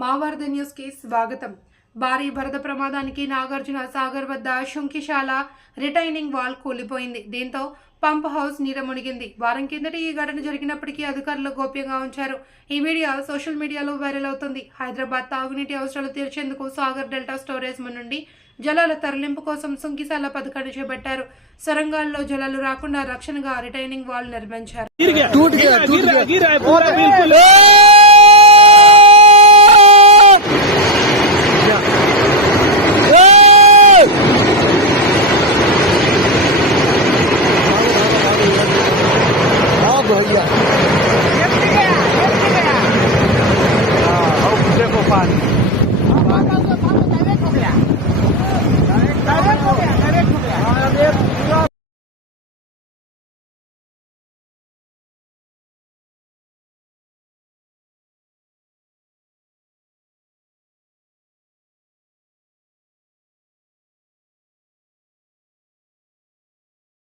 మావార్ద news కి స్వాగతం. భారీ వరద ప్రమాదానికి నాగార్జున సాగర్ వద్ద శుంకిశాల రిటైనింగ్ వాల్ కూలిపోయింది. దీంతో పంప్ హౌస్ నీట మునిగింది. వారం కిందట ఈ ఘటన జరిగినప్పటికీ అధికారులు గోప్యంగా ఉంచారు. ఈ వీడియో సోషల్ మీడియాలో వైరల్ అవుతుంది. హైదరాబాద్ తాగునీటి అవసరాలు తీర్చేందుకు సాగర్ డెల్టా స్టోరేజ్ నుండి జలాల తరలింపు కోసం శుంకిశాల పథకాన్ని చేపట్టారు. సొరంగాల్లో జలాలు రాకుండా రక్షణగా రిటైనింగ్ వాల్ నిర్మించారు. देखो पानी